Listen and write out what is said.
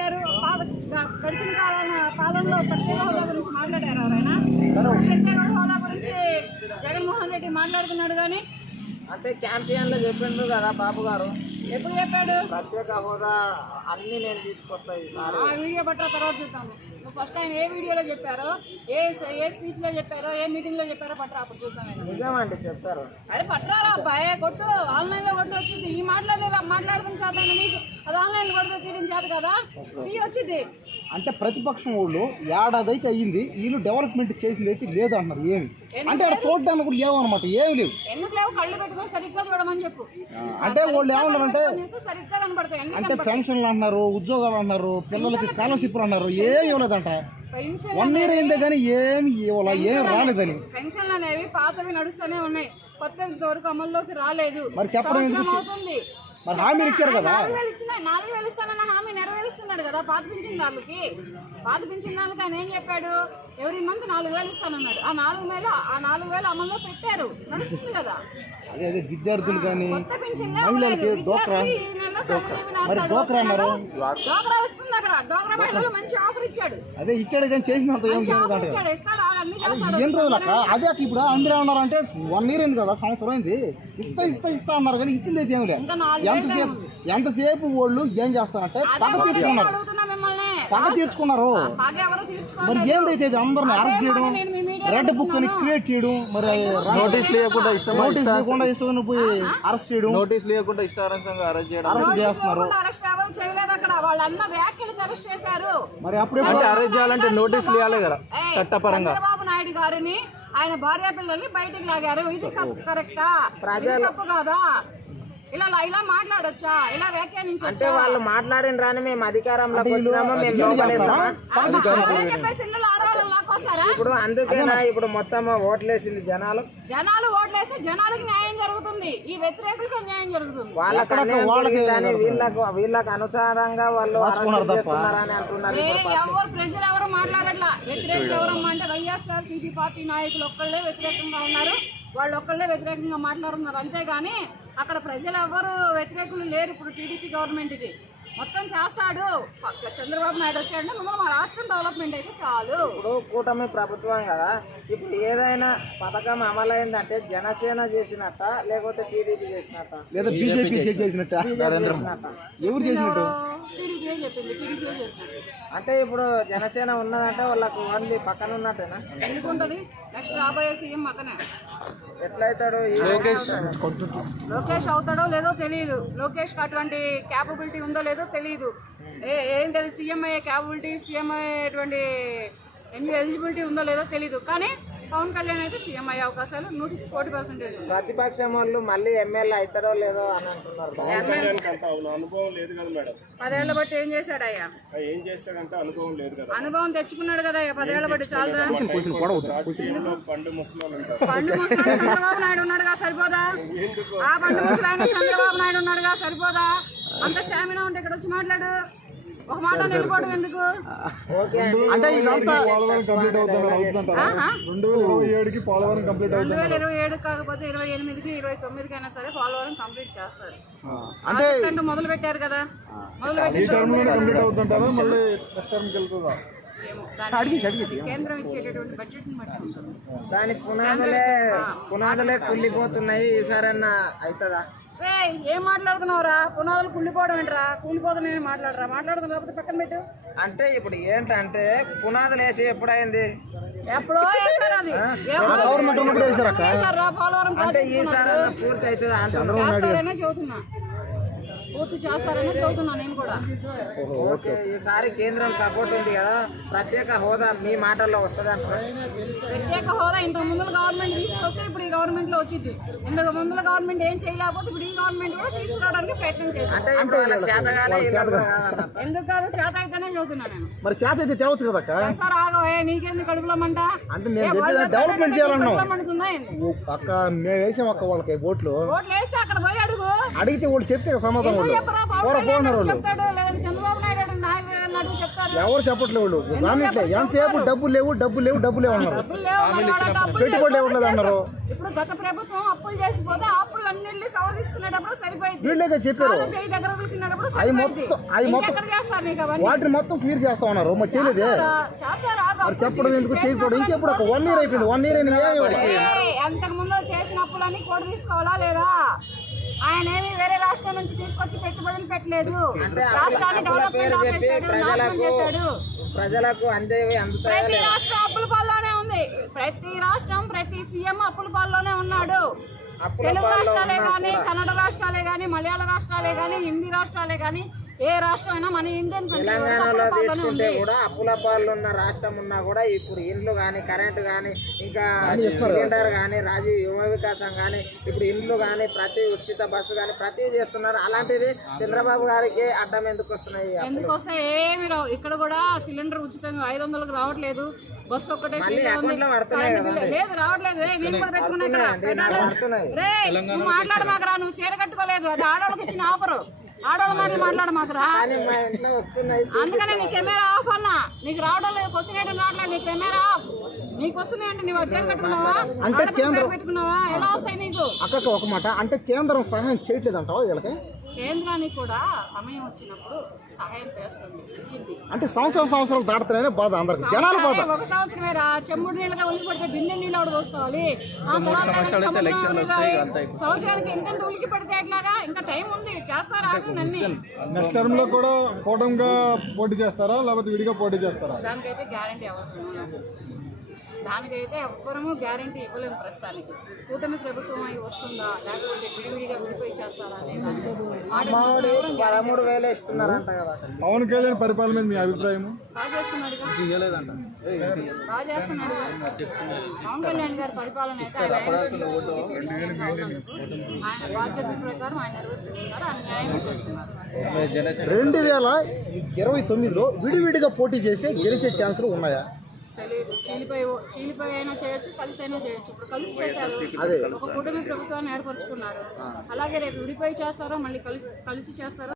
మాట్లాడారు? గడిచిన పాలనలో ప్రత్యేక హోదా గురించి మాట్లాడారు ఎవరైనా? ప్రత్యేక హోదా గురించి జగన్మోహన్ రెడ్డి మాట్లాడుతున్నాడు కానీ అంటే క్యాంపెయిన్లో చెప్పిండ్రు కదా బాబు గారు. ఎప్పుడు చెప్పాడు? ప్రత్యేక హోదా అన్ని నేను తీసుకొస్తాయి సార్. ఆ వీడియో పట్ల తర్వాత చూద్దాము. నువ్వు ఫస్ట్ ఆయన ఏ వీడియోలో చెప్పారో, ఏ స్పీచ్లో చెప్పారో, ఏ మీటింగ్లో చెప్పారో పట్రా, అప్పుడు చూద్దాం. నిజమండి చెప్తారు. అరే పట్రారా అబ్బాయి, కొట్టు, ఆన్లైన్లో కొట్టు వచ్చింది. ఈ మాట్లాడుతున్న చేత నీకు అది ఆన్లైన్లో కొట్టు తీయడం చేత కదా ఈ వచ్చింది. అంటే ప్రతిపక్షం వాళ్ళు ఏడాది అయితే అయ్యింది, వీళ్ళు డెవలప్మెంట్ చేసింది అయితే లేదు అంటున్నారు. ఏమి అంటే అక్కడ చూడడానికి కూడా ఏమన్నమాట, ఏమి లేవు. ఎందుకు లేవు? కళ్ళు పెట్టుకొని సరిగ్గా చూడమని చెప్పు. అంటే వాళ్ళు ఏమన్నారంటే సరిగ్గా కనబడతాయి. అంటే పెన్షన్లు అంటున్నారు, ఉద్యోగాలు అంటున్నారు, పిల్లలకి స్కాలర్షిప్లు అంటున్నారు, ఏమి ఇవ్వలేదంట. 1 year అయిందే కానీ ఏమి ఇవ్వాల, ఏమి రాలేదని. పెన్షన్లు అనేవి పాతవి నడుస్తూనే ఉన్నాయి, కొత్త ఇంతవరకు అమల్లోకి రాలేదు. మరి చెప్పడం ఎందుకు? అవుతుంది. మరి హామీలు ఇచ్చారు కదా. 4,000 ఇస్తానన్న హామీ నెరవేరుస్తున్నాడు కదా పాత పింఛన్దారులకి. పాత పింఛన్దారులకి ఆయన ఏం చెప్పాడు? ఎవరి మంత్ 4,000 ఇస్తానన్నాడు. ఆ 4,000 అమల్లో పెట్టారు, నడుస్తుంది కదా. అదే విద్యార్థులు కానీ కొత్త పింఛన్లే మహిళలకి డోక్రా మరి డోక్రా అన్నారు. డోక్రా వస్తుంది అక్కడ. డోక్రా మహిళలు మంచి ఆఫర్ ఇచ్చాడు. అదే ఇచ్చాడు కానీ చేసినంత ఏం చేయలేదంట. ఎన్ని రోజులక్క అదే ఇప్పుడు అందరూ ఉన్నారంటే 1 year అయింది కదా, సంవత్సరం అయింది. ఇస్తా అన్నారు కానీ ఇచ్చింది అయితే ఏమి లేదు. ఎంతసేపు వాళ్ళు ఏం చేస్తారంటే పగ తీర్చుకున్నారు. మరి ఏందైతే అందరిని అరెస్ట్ చేయడం, రెడ్ బుక్ అని క్రియేట్ చేయడం, మరి నోటీస్ లేకుండా ఇష్టం పోయి అరెస్ట్ చేయడం, నోటీస్ లేకుండా ఇష్టారాజ్యంగా అరెస్ట్ చేస్తున్నారు. మరి అప్పుడే అరెస్ట్ చేయాలంటే నోటీసులు ఇవ్వాలి కదా చట్టపరంగా. చంద్రబాబు నాయుడు గారిని ఆయన భార్య పిల్లల్ని బయటకు లాగారు. ఇది కరెక్టా? తప్పు కాదా? ఇలా మాట్లాడొచ్చా? ఇలా వ్యాఖ్యానించొచ్చా? అంటే వాళ్ళు మాట్లాడిన రాని మేము అధికారంలోకి వచ్చినామో మేము లోపలేస్తామా? ఇప్పుడు అందుకేనా ఇప్పుడు మొత్తం ఓట్లేసింది జనాలు ఓట్లేస్తే జనాలకి న్యాయం జరుగుతుంది, ఈ వ్యతిరేకులకు న్యాయం జరుగుతుంది. వీళ్ళకి అనుసారంగా వాళ్ళు చేస్తున్నారని అంటున్నారు. ప్రజలు ఎవరు మాట్లాడట్లా. వ్యతిరేకులు ఎవరమ్మా అంటే వైఎస్ఆర్సీపీ పార్టీ నాయకులు ఒక్కళ్ళే వ్యతిరేకంగా ఉన్నారు, వాళ్ళు ఒక్కళ్ళే వ్యతిరేకంగా మాట్లాడుతున్నారు. అంతేగాని అక్కడ ప్రజలు ఎవరు వ్యతిరేకులు లేరు. ఇప్పుడు టీడీపీ గవర్నమెంట్కి మొత్తం చేస్తాడు. చంద్రబాబు నాయుడు వచ్చాడంటే ముందు మా రాష్ట్రం డెవలప్మెంట్ అయితే చాలు. ఇప్పుడు కూటమి ప్రభుత్వం కదా, ఇప్పుడు ఏదైనా పథకం అమలైందంటే జనసేన చేసినట్ట, లేకపోతే టీడీపీ చేసినట్ట, లేదా బీజేపీ చేసినట్ట, ఎవరు చేసినట్టు? టీడీపీ చెప్పింది, టీడీపీ చేసినట్టు. అంటే ఇప్పుడు జనసేన ఉన్నదంటే వాళ్ళకు ఓన్లీ పక్కన ఉన్నట్టేనా? ఎందుకుంటది? నెక్స్ట్ రాబోయే సీఎం అతనే. ఎట్లయితాడు? లోకేష్ అవుతాడో లేదో తెలియదు. లోకేష్ కి అటువంటి క్యాపబిలిటీ ఉందో లేదో తెలియదు. ఏంటది సీఎం అయ్యే క్యాపబిలిటీ, సీఎం అయ్యేటువంటి ఎలిజిబిలిటీ ఉందో లేదో తెలియదు. కానీ పవన్ కళ్యాణ్ అయితే సీఎం అయ్యే అవకాశాలు 100% ప్రతిపక్షం వాళ్ళు మళ్ళీ ఎమ్మెల్యే అవుతాడో లేదో అని అంటున్నారు. 10 ఏళ్ల బట్టి ఏం చేశాడు అయ్యా? అనుభవం తెచ్చుకున్నాడు కదా 10 ఏళ్ల బట్టి. చాలా పండు ముసలాయన చంద్రబాబు నాయుడు ఉన్నాడుగా, సరిపోదా? ఆ పండు ముసలాయన చంద్రబాబు నాయుడు ఉన్నాడుగా, సరిపోదా? అంత స్టామినా ఉంటే ఇక్కడ వచ్చి మాట్లాడు. ఒక మాట నిలబడడం ఎందుకు? అంటే ఇదంతా 2027కి పోలవరం కంప్లీట్ అవుతుంది. 2027 కాకపోతే 28కి 29కి అయినా సరే పోలవరం కంప్లీట్ చేస్తారు. అంటే మొదలు పెట్టారు కదా, కంప్లీట్ అవుతుంటారా మళ్ళీ నెక్స్ట్ టర్మ్కి వెళ్తుందా? కేంద్రం ఇచ్చేటటువంటి బడ్జెట్ ని బట్టి ఉంటుంది. దాని పునాదులే కుళ్ళిపోతున్నాయి. ఈసారన్నా అవుతుందా? ఏం మాట్లాడుతున్నావురా? పునాదులు కుళ్ళిపోవడం ఏంట్రా? కూలిపోతున్నా మాట్లాడుతున్నా లేకపోతే పక్కన పెట్టు. అంటే ఇప్పుడు ఏంటంటే పునాదులు వేసి ఎప్పుడైంది? ఎప్పుడో వేసారు. అది పోలవరం అంటే ఈసారి పూర్తి అవుతుంది అంటున్నారనే చెబుతున్నా. పూర్తి చేస్తారని చెబుతున్నా నేను కూడా. ఓకే, ఈసారి కేంద్రం సపోర్ట్ ఉంది కదా, ప్రత్యేక హోదా మీ మాటల్లో వస్తుంది అంటారు. ప్రత్యేక హోదా ఇంతకు ముందు గవర్నమెంట్ తీసుకొస్తే ఇప్పుడు ఈ గవర్నమెంట్ లో వచ్చింది. ఇంతకు ముందు గవర్నమెంట్ ఏం చేయలేకపోతే ఇప్పుడు ఈ గవర్నమెంట్ కూడా తీసుకురావడానికి ప్రయత్నం చేస్తాను. ఎందుకు కాదు? చేత అయితేనే చదువుతున్నా నేను. మరి చేత అయితే తేవచ్చు కదా. సార్ ఆగవే, నీకేంది కడుపులో మంట? అంటే డెవలప్మెంట్ చేయాలన్నా అక్క మేము వేసాం అక్క వాళ్ళకి ఓట్లు వేస్తే అక్కడ పోయి అడిగితే వాళ్ళు చెప్తే సమాధానం చెప్తాడు. లేదా చంద్రబాబు నాయుడు చెప్తారు. ఎవరు చెప్పట్లేదు వాళ్ళు రానిట్లే ఎంతసేపు డబ్బులు లేవు అన్నారు డబ్బులు లేవు, మరి వాళ్ళ డబ్బులు పెట్టుబడులు ఇవ్వట్లేదు అన్నారు. ఇప్పుడు గత ప్రభుత్వం అప్పులు చేసిపోతే ఆ అప్పులు అన్నింటినీ సవర్ తీసుకునేటప్పుడు సరిపోయింది. వీళ్ళే చెప్పారు వాళ్ళు చేయి దగ్గర తీసుకునేటప్పుడు అవి సరిపోయింది. మొత్తం ఎక్కడ చేస్తారు నీకు అవన్నీ? వాటిని మొత్తం క్లియర్ చేస్తా ఉన్నారు. మరి చేయలేదే చేస్తారా? మరి చెప్పడం ఎందుకు చేయకపోవడం ఇంకెప్పుడు ఒక 1 year అయిపోయింది. 1 year అంతకు ముందు చేసిన అప్పులన్నీ కూడా తీసుకోవాలా లేదా? ఆయన ఏమి వేరే రాష్ట్రం నుంచి తీసుకొచ్చి పెట్టుబడులు పెట్టలేదు. రాష్ట్రాన్ని డెవలప్మెంట్ ఆపేశాడు, నాశనం చేశాడు. ప్రజలకు అందేవి అందుతాయా ప్రతి లేదా? రాష్ట్రం అప్పుల పాల్లోనే ఉంది. ప్రతి రాష్ట్రం ప్రతి సీఎం అప్పుల పాల్లోనే ఉన్నాడు. తెలుగు రాష్ట్రాలే కానీ, కన్నడ రాష్ట్రాలే కానీ, మలయాళ రాష్ట్రాలే కానీ, హిందీ రాష్ట్రాలే కానీ, ఏ రాష్ట్రం అయినా మన ఇండియన్ తెలంగాణలో తీసుకుంటే కూడా అప్పుల పాలు ఉన్న రాష్ట్రం ఉన్నా కూడా ఇప్పుడు ఇండ్లు కానీ, కరెంటు కానీ, ఇంకా సిలిండర్ కానీ, రాజీవ్ యువ వికాసం కానీ, ఇప్పుడు ఇండ్లు కానీ, ప్రతి ఉచిత బస్సు కానీ ప్రతి చేస్తున్నారు. అలాంటిది చంద్రబాబు గారికి అడ్డం ఎందుకు వస్తున్నాయి? ఎందుకు వస్తే ఏమి రావు. ఇక్కడ కూడా సిలిండర్ ఉచితంగా 500కు రావట్లేదు. బస్సు ఒక్కటే అకౌంట్లో పడుతున్నాయి కదా? లేదు, రావట్లేదు. నేను కూడా పెట్టుకున్నా ఇక్కడ. రే, నువ్వు మాట్లాడమాకరా, నువ్వు చీర కట్టుకోలేదు. అది ఆడవాళ్ళకి ఇచ్చిన ఆఫర్. ఆడవాళ్ళ మాటలు మాట్లాడమాకరా. మా ఇంట్లో వస్తున్నాయి. అందుకనే నీ కెమెరా ఆఫ్ అన్నా. నీకు రావడం లేదు, క్వశ్చన్ ఏంటో రావట్లేదు. నీ కెమెరా ఆఫ్. నీకు వస్తున్నాయంటే నువ్వు చీర కట్టుకున్నావా, పెట్టుకున్నావా? ఎలా వస్తాయి నీకు? అక్క ఒక మాట అంటే కేంద్రం సహాయం చేయట్లేదు అంటావా వీళ్ళకి? కేంద్రానికి కూడా సమయం వచ్చినప్పుడు సహాయం చేస్తుంది, ఇచ్చింది. అంటే సంవత్సరాలు దాటుతున్నాయనే బాధ అందరికి, జనాల బాధ. ఒక సంవత్సరమే రా, చెమ్ముడు నీళ్ళగా ఉలికి పడితే బిన్నె నీళ్ళు ఆవిడ పోసుకోవాలి. సంవత్సరానికి ఎంత ఉలికి పడితే ఎట్లాగా? ఇంకా టైం ఉంది, చేస్తారా? నెక్స్ట్ టర్మ్ లో కూడా కూటమిగా పోటీ చేస్తారా లేకపోతే విడిగా పోటీ చేస్తారా? దానికైతే గ్యారంటీ ఎవరు? దానికైతే ఒక్కరము గ్యారంటీ ఇవ్వలేము ప్రస్తుతానికి. కూటమి ప్రభుత్వం అయి వస్తుందా లేకపోతే విడివిడిగా విడిపోయి చేస్తారా అనేది 13,000 ఇస్తున్నారంట కదా. పవన్ కళ్యాణ్ పరిపాలన మీద మీ అభిప్రాయం? బాగా చేస్తున్నాడు, బాగా చేస్తున్నాడు. పవన్ కళ్యాణ్ గారి పరిపాలన అయితే ఆయన బాధ్యత ప్రకారం ఆయన నిర్వర్తిస్తున్నారు, ఆయన న్యాయం చేస్తున్నారు. 2029లో విడివిడిగా పోటీ చేసి గెలిచే ఛాన్సులు ఉన్నాయా? తెలియదు. చీలిపోయి అయినా చేయొచ్చు, కలిసి అయినా చేయొచ్చు. ఇప్పుడు కలిసి చేశారు, ఒక కూటమి ప్రభుత్వాన్ని ఏర్పరచుకున్నారు. అలాగే రేపు విడిపోయి చేస్తారో మళ్ళీ కలిసి చేస్తారో